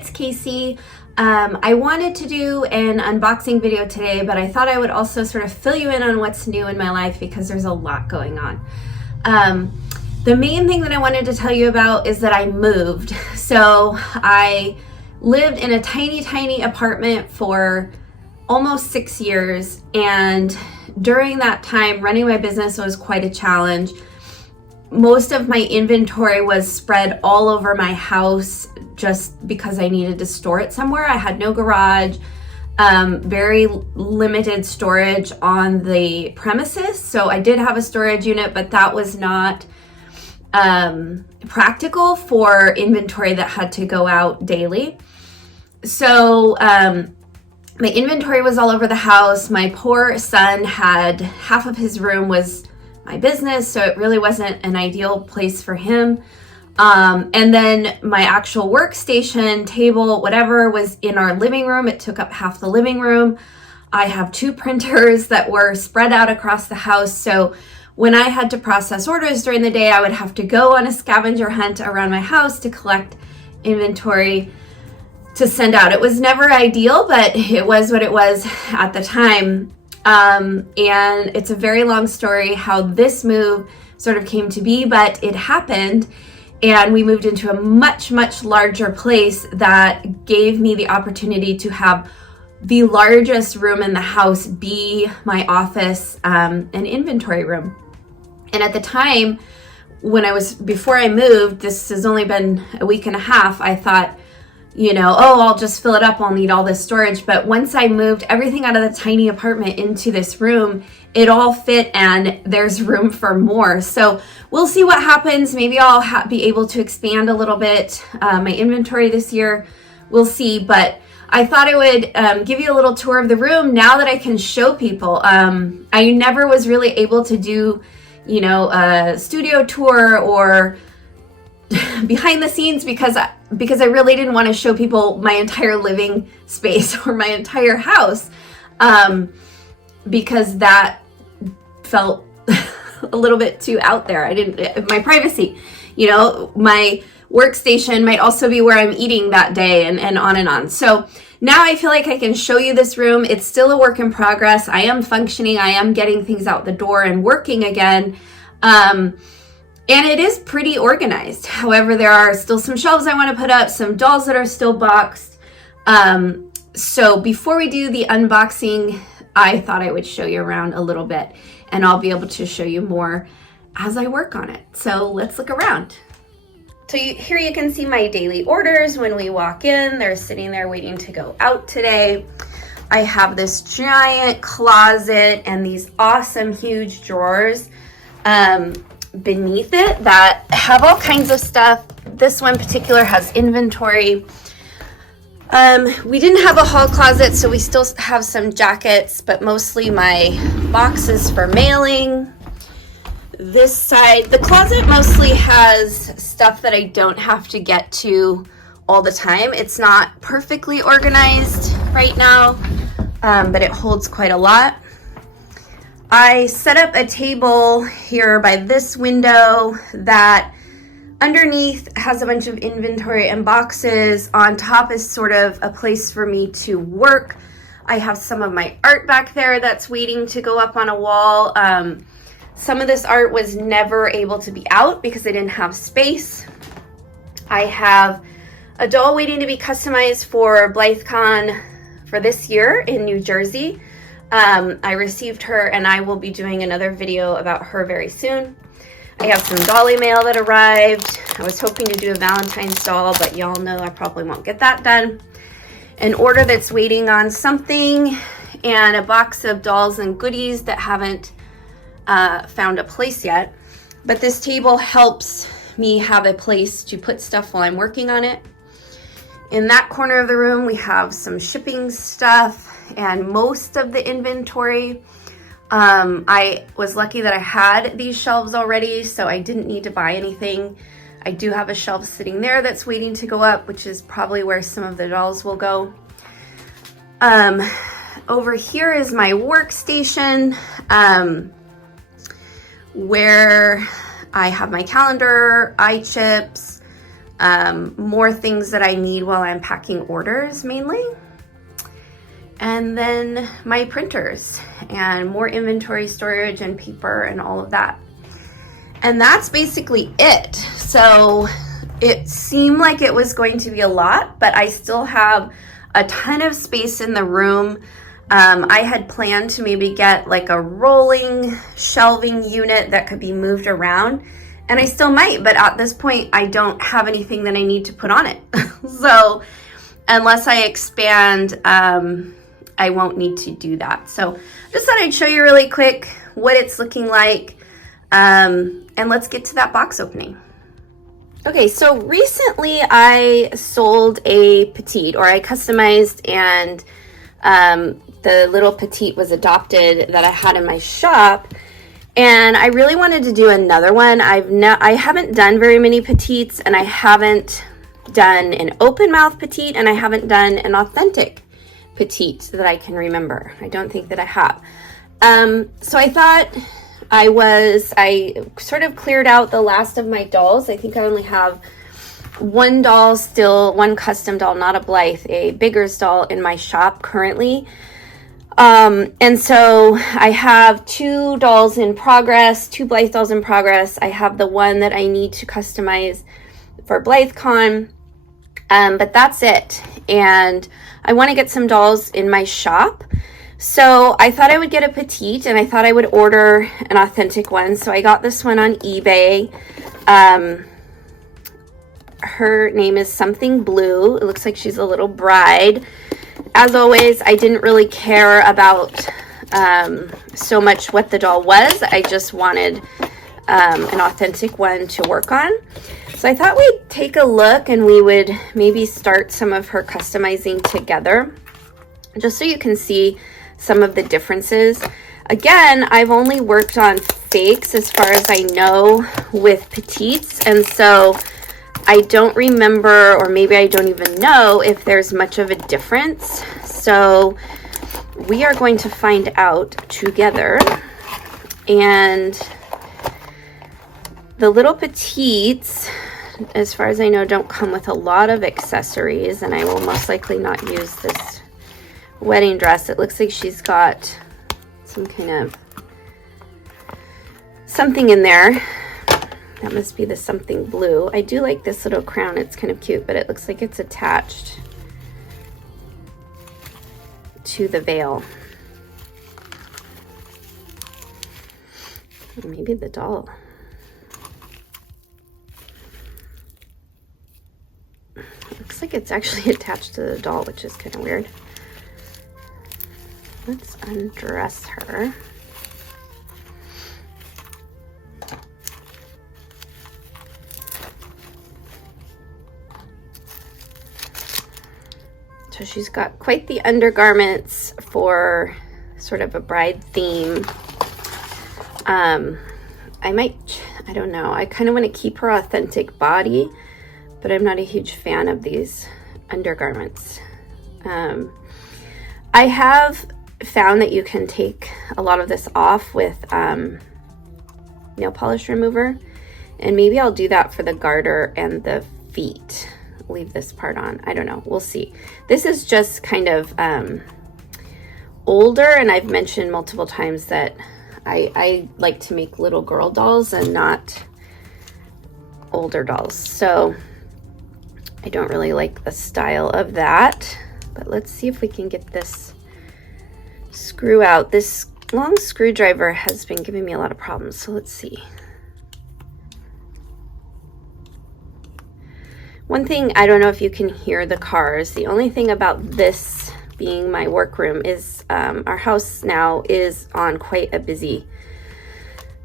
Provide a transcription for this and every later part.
it's Casey. I wanted to do an unboxing video today, but I thought I would also sort of fill you in on what's new in my life because there's a lot going on. The main thing that I wanted to tell you about is that I moved. So I lived in a tiny apartment for almost 6 years, and during that time, running my business was quite a challenge. Most of my inventory was spread all over my house just because I needed to store it somewhere. I had no garage, very limited storage on the premises. So I did have a storage unit, but that was not practical for inventory that had to go out daily. So my inventory was all over the house. My poor son had half of his room was my business, so it really wasn't an ideal place for him. And then my actual workstation, table, whatever was in our living room. It took up half the living room. I have 2 printers that were spread out across the house. So when I had to process orders during the day, I would have to go on a scavenger hunt around my house to collect inventory to send out. It was never ideal, but it was what it was at the time. And it's a very long story how this move sort of came to be, but it happened and we moved into a much larger place that gave me the opportunity to have the largest room in the house be my office and inventory room. And at the time before I moved, this has only been a week and a half, I thought, I'll just fill it up. I'll need all this storage. But once I moved everything out of the tiny apartment into this room, it all fit and there's room for more. So we'll see what happens. Maybe I'll be able to expand a little bit my inventory this year. We'll see. But I thought I would give you a little tour of the room now that I can show people. I never was really able to do, a studio tour or behind the scenes because I really didn't want to show people my entire living space or my entire house, because that felt a little bit too out there. My privacy, my workstation might also be where I'm eating that day and on and on. So now I feel like I can show you this room. It's still a work in progress. I am functioning. I am getting things out the door and working again. And it is pretty organized. However, there are still some shelves I want to put up, some dolls that are still boxed. So before we do the unboxing, I thought I would show you around a little bit, and I'll be able to show you more as I work on it. So let's look around. So here you can see my daily orders when we walk in. They're sitting there waiting to go out today. I have this giant closet and these awesome huge drawers beneath it that have all kinds of stuff. This one in particular has inventory. We didn't have a hall closet, so we still have some jackets, but mostly my boxes for mailing. This side, the closet mostly has stuff that I don't have to get to all the time. It's not perfectly organized right now, but it holds quite a lot. I set up a table here by this window that underneath has a bunch of inventory and boxes. On top is sort of a place for me to work. I have some of my art back there that's waiting to go up on a wall. Some of this art was never able to be out because I didn't have space. I have a doll waiting to be customized for BlytheCon for this year in New Jersey. I received her and I will be doing another video about her very soon. I have some dolly mail that arrived. I was hoping to do a Valentine's doll, but y'all know I probably won't get that done. An order that's waiting on something, and a box of dolls and goodies that haven't found a place yet. But this table helps me have a place to put stuff while I'm working on it. In that corner of the room, we have some shipping stuff and most of the inventory. I was lucky that I had these shelves already, so I didn't need to buy anything. I do have a shelf sitting there that's waiting to go up, which is probably where some of the dolls will go. Over here is my workstation, where I have my calendar, iChips, more things that I need while I'm packing orders mainly. And then my printers and more inventory storage and paper and all of that. And that's basically it. So it seemed like it was going to be a lot, but I still have a ton of space in the room. I had planned to maybe get like a rolling shelving unit that could be moved around, and I still might, but at this point I don't have anything that I need to put on it. So unless I expand, I won't need to do that. So just thought I'd show you really quick what it's looking like. And let's get to that box opening. Okay, so recently I sold a Petite, or I customized, and the little Petite was adopted that I had in my shop. And I really wanted to do another one. I haven't done very many Petites, and I haven't done an open mouth Petite, and I haven't done an authentic Petite that I can remember. I don't think that I have. So I thought I sort of cleared out the last of my dolls. I think I only have one doll still, one custom doll, not a Blythe, a Biggers doll in my shop currently. And so I have 2 dolls in progress, 2 Blythe dolls in progress. I have the one that I need to customize for BlytheCon, but that's it. And I want to get some dolls in my shop. So I thought I would get a Petite, and I thought I would order an authentic one. So I got this one on eBay. Her name is Something Blue. It looks like she's a little bride. As always, I didn't really care about so much what the doll was. I just wanted an authentic one to work on. So I thought we'd take a look and we would maybe start some of her customizing together, just so you can see some of the differences. Again, I've only worked on fakes as far as I know with Petites, and so I don't remember, or maybe I don't even know if there's much of a difference. So we are going to find out together. And the little Petites, as far as I know, don't come with a lot of accessories, and I will most likely not use this wedding dress. It looks like she's got some kind of something in there. That must be the Something Blue. I do like this little crown. It's kind of cute, but it looks like it's attached to the veil. Or maybe the doll. It looks like it's actually attached to the doll, which is kind of weird. Let's undress her. So she's got quite the undergarments for sort of a bride theme. I don't know. I kind of want to keep her authentic body, but I'm not a huge fan of these undergarments. I have found that you can take a lot of this off with nail polish remover, and maybe I'll do that for the garter and the feet. Leave this part on. I don't know. We'll see. This is just kind of older, and I've mentioned multiple times that I like to make little girl dolls and not older dolls. So I don't really like the style of that, but let's see if we can get this screw out. This long screwdriver has been giving me a lot of problems, so let's see. One thing, I don't know if you can hear the cars. The only thing about this being my workroom is our house now is on quite a busy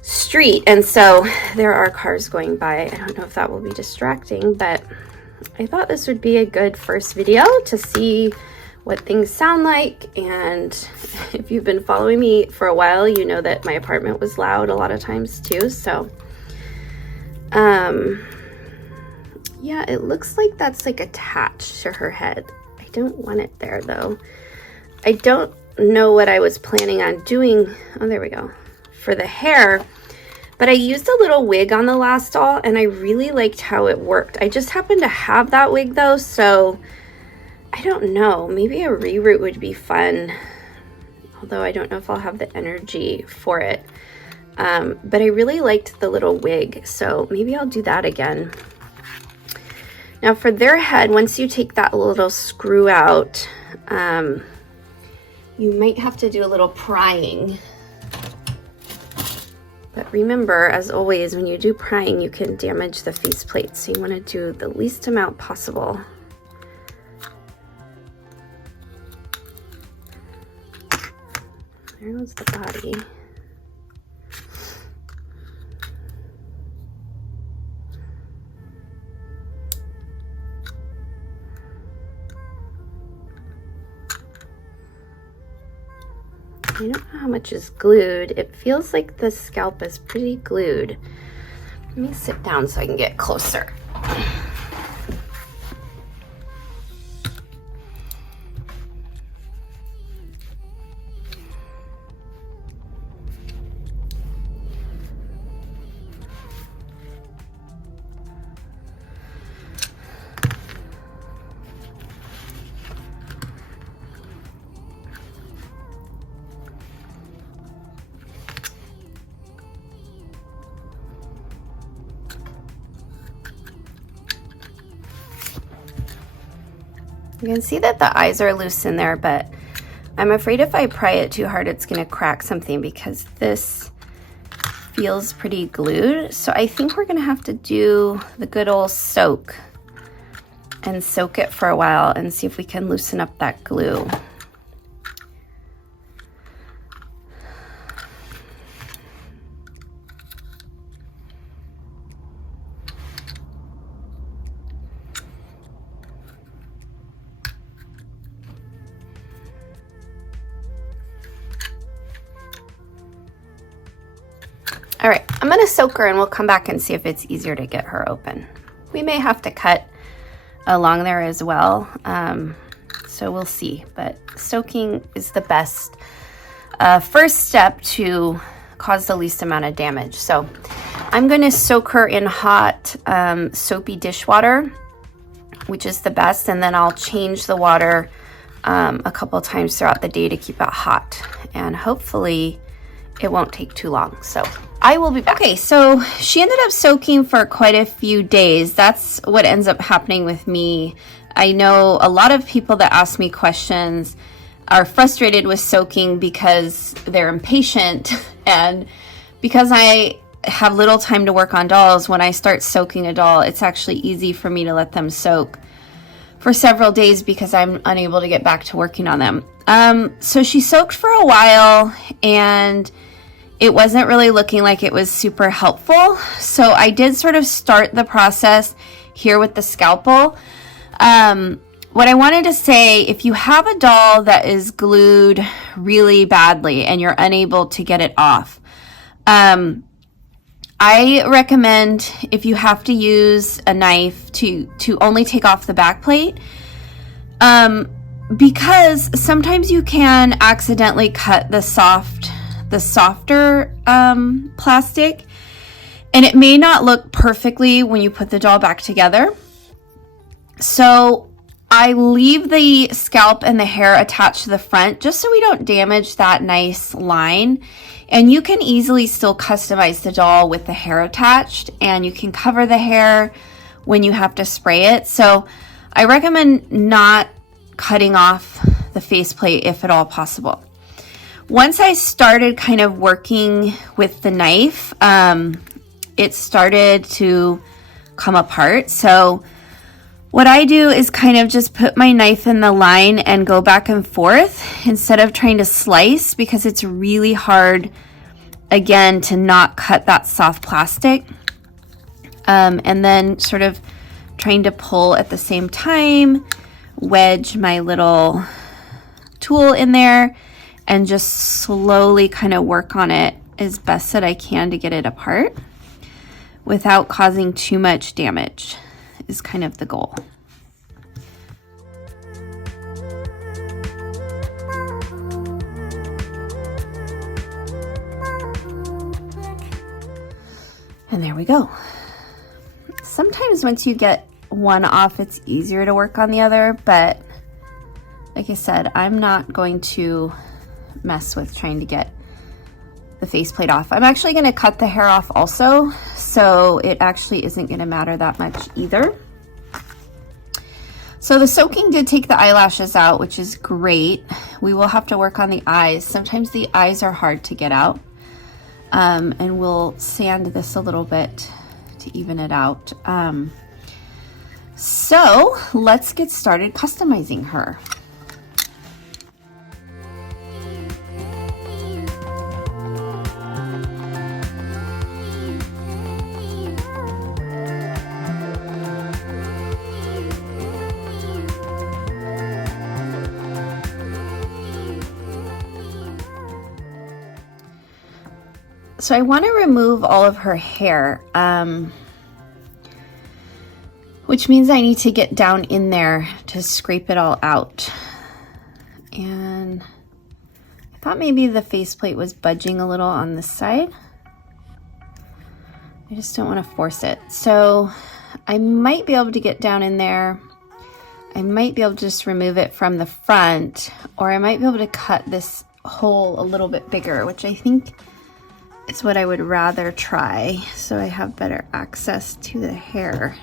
street, and so there are cars going by. I don't know if that will be distracting, but I thought this would be a good first video to see what things sound like. And if you've been following me for a while, you know that my apartment was loud a lot of times too. So yeah, it looks like that's like attached to her head. I don't want it there though. I don't know what I was planning on doing. Oh, there we go. For the hair, But I used a little wig on the last doll and I really liked how it worked. I just happened to have that wig though, so I don't know. Maybe a reroot would be fun. Although I don't know if I'll have the energy for it. But I really liked the little wig, so maybe I'll do that again. Now for their head, once you take that little screw out, you might have to do a little prying. But remember, as always, when you do prying, you can damage the faceplate, so you want to do the least amount possible. There goes the body. I don't know how much is glued. It feels like the scalp is pretty glued. Let me sit down so I can get closer. You can see that the eyes are loose in there, but I'm afraid if I pry it too hard, it's gonna crack something because this feels pretty glued. So I think we're gonna have to do the good old soak and soak it for a while and see if we can loosen up that glue. All right, I'm gonna soak her and we'll come back and see if it's easier to get her open. We may have to cut along there as well, so we'll see, but soaking is the best first step to cause the least amount of damage. So I'm gonna soak her in hot soapy dishwater, which is the best, and then I'll change the water a couple times throughout the day to keep it hot, and hopefully it won't take too long. So I will be back. Okay, so she ended up soaking for quite a few days. That's what ends up happening with me. I know a lot of people that ask me questions are frustrated with soaking because they're impatient, and because I have little time to work on dolls, when I start soaking a doll, it's actually easy for me to let them soak for several days because I'm unable to get back to working on them. So she soaked for a while and it wasn't really looking like it was super helpful. So I did sort of start the process here with the scalpel. What I wanted to say, if you have a doll that is glued really badly and you're unable to get it off, I recommend, if you have to use a knife, to only take off the back plate, because sometimes you can accidentally cut the softer plastic, and it may not look perfectly when you put the doll back together. So I leave the scalp and the hair attached to the front just so we don't damage that nice line. And you can easily still customize the doll with the hair attached, and you can cover the hair when you have to spray it. So I recommend not cutting off the faceplate if at all possible. Once I started kind of working with the knife, it started to come apart. So what I do is kind of just put my knife in the line and go back and forth instead of trying to slice, because it's really hard, again, to not cut that soft plastic. And then sort of trying to pull at the same time, wedge my little tool in there, and just slowly kind of work on it as best that I can to get it apart without causing too much damage, is kind of the goal. And there we go. Sometimes once you get one off, it's easier to work on the other, but like I said, I'm not going to mess with trying to get the faceplate off. I'm actually going to cut the hair off also, so it actually isn't going to matter that much either. So the soaking did take the eyelashes out, which is great. We will have to work on the eyes. Sometimes the eyes are hard to get out. And we'll sand this a little bit to even it out. So let's get started customizing her. So I want to remove all of her hair, which means I need to get down in there to scrape it all out. And I thought maybe the faceplate was budging a little on this side. I just don't want to force it. So I might be able to get down in there. I might be able to just remove it from the front, or I might be able to cut this hole a little bit bigger, which I think is what I would rather try, so I have better access to the hair.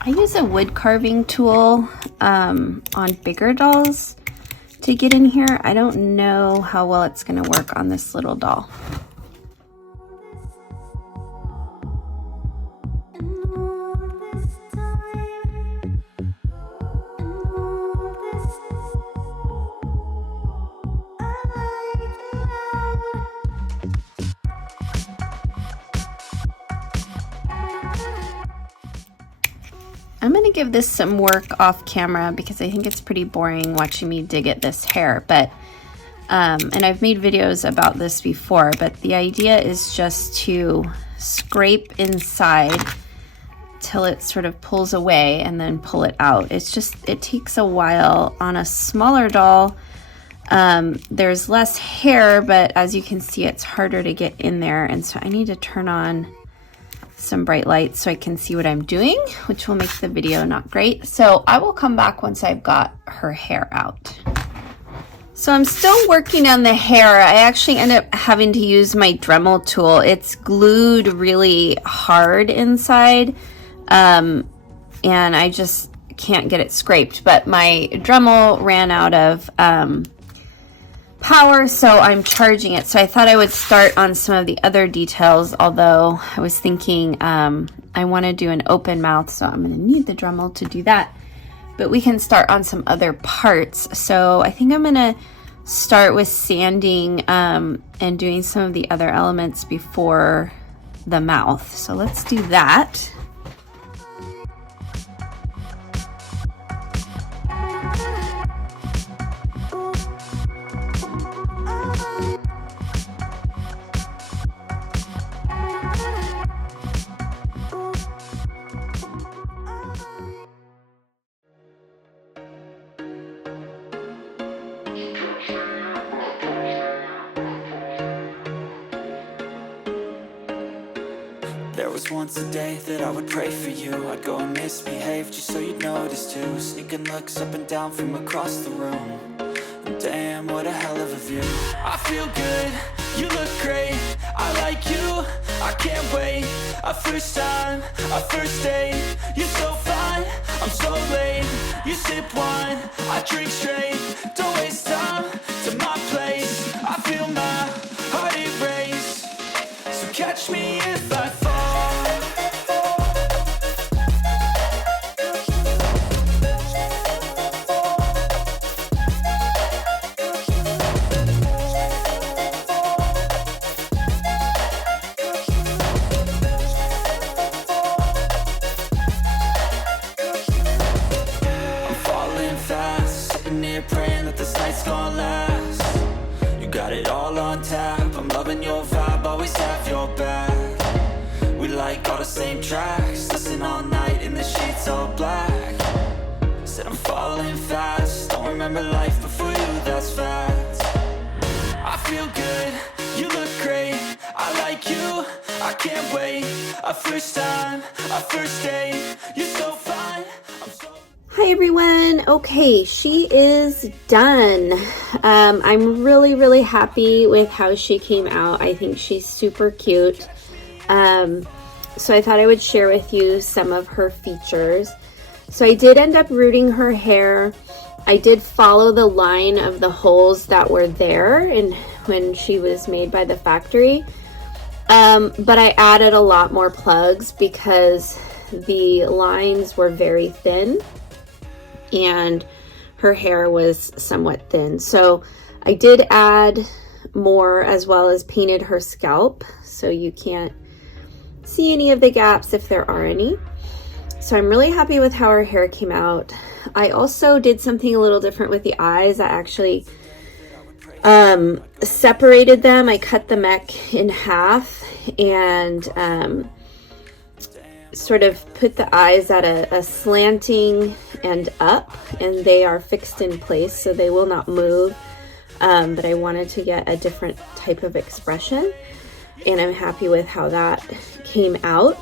I use a wood carving tool on bigger dolls to get in here. I don't know how well it's going to work on this little doll. I'm going to give this some work off camera because I think it's pretty boring watching me dig at this hair, but and I've made videos about this before, but the idea is just to scrape inside till it sort of pulls away and then pull it out. It takes a while. On a smaller doll, there's less hair, but as you can see, it's harder to get in there, and so I need to turn on some bright lights so I can see what I'm doing, which will make the video not great. So I will come back once I've got her hair out. So I'm still working on the hair. I actually end up having to use my Dremel tool. It's glued really hard inside, and I just can't get it scraped, but my Dremel ran out of power, so I'm charging it. So I thought I would start on some of the other details, although I was thinking I want to do an open mouth, so I'm going to need the Dremel to do that. But we can start on some other parts. So I think I'm going to start with sanding and doing some of the other elements before the mouth. So let's do that. There was once a day that I would pray for you. I'd go and misbehave just so you'd notice too. Sneaking looks up and down from across the room. And damn, what a hell of a view. I feel good, you look great, I like you, I can't wait. A first time, a first date, you're so fine, I'm so late. You sip wine, I drink straight, don't waste time to my place. I feel my heart erase, so catch me if I fall. got it all on tap. I'm loving your vibe, always have your back. We like all the same tracks, listen all night in the sheets all black. Said I'm falling fast, don't remember life before you, that's facts. I feel good, you look great, I like you, I can't wait. A first time, a first date, you're so fine, I'm so... Hi everyone. Okay, she is done. I'm really happy with how she came out. I think she's super cute. So I thought I would share with you some of her features. So I did end up rooting her hair. I did follow the line of the holes that were there and when she was made by the factory. But I added a lot more plugs because the lines were very thin and her hair was somewhat thin. So I did add more, as well as painted her scalp so you can't see any of the gaps if there are any. So I'm really happy with how her hair came out. I also did something a little different with the eyes. I actually separated them. I cut the mech in half and sort of put the eyes at a slanting and up, and they are fixed in place so they will not move. But I wanted to get a different type of expression, and I'm happy with how that came out.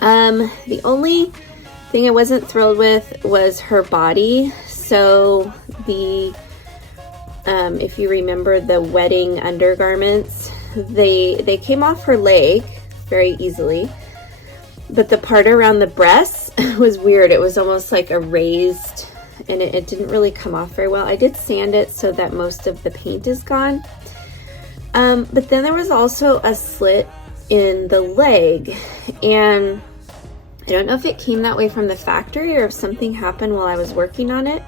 The only thing I wasn't thrilled with was her body. So the if you remember the wedding undergarments, they came off her leg very easily, but the part around the breasts was weird. It was almost like a raised, and it didn't really come off very well. I did sand it so that most of the paint is gone. But then there was also a slit in the leg, and I don't know if it came that way from the factory or if something happened while I was working on it.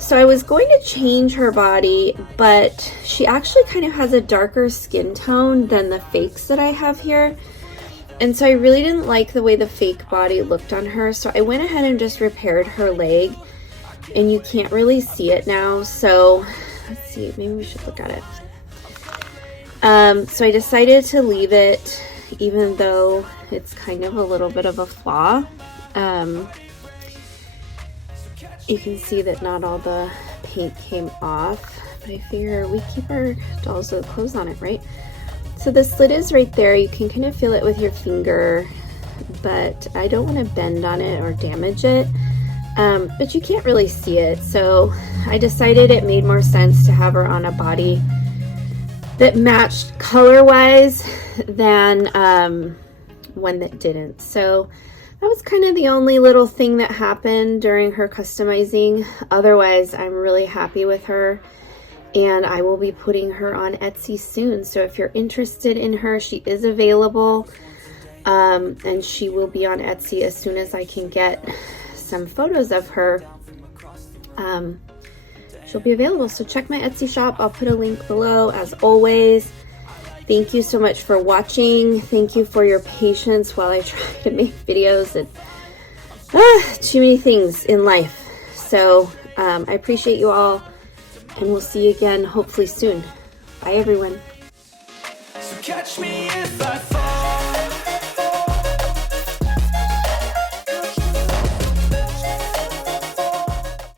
So I was going to change her body, but she actually kind of has a darker skin tone than the fakes that I have here. And so I really didn't like the way the fake body looked on her. So I went ahead and just repaired her leg, and you can't really see it now. So let's see, maybe we should look at it. So I decided to leave it, even though it's kind of a little bit of a flaw. You can see that not all the paint came off, but I figure we keep our dolls with clothes on it, right? So the slit is right there. You can kind of feel it with your finger, but I don't want to bend on it or damage it. But you can't really see it. So I decided it made more sense to have her on a body that matched color-wise than one that didn't. So that was kind of the only little thing that happened during her customizing. Otherwise, I'm really happy with her, and I will be putting her on Etsy soon. So if you're interested in her, she is available, and she will be on Etsy as soon as I can get some photos of her. She'll be available. So check my Etsy shop. I'll put a link below as always. Thank you so much for watching. Thank you for your patience while I try to make videos and too many things in life. So I appreciate you all, and we'll see you again hopefully soon. Bye everyone. So catch me if I fall.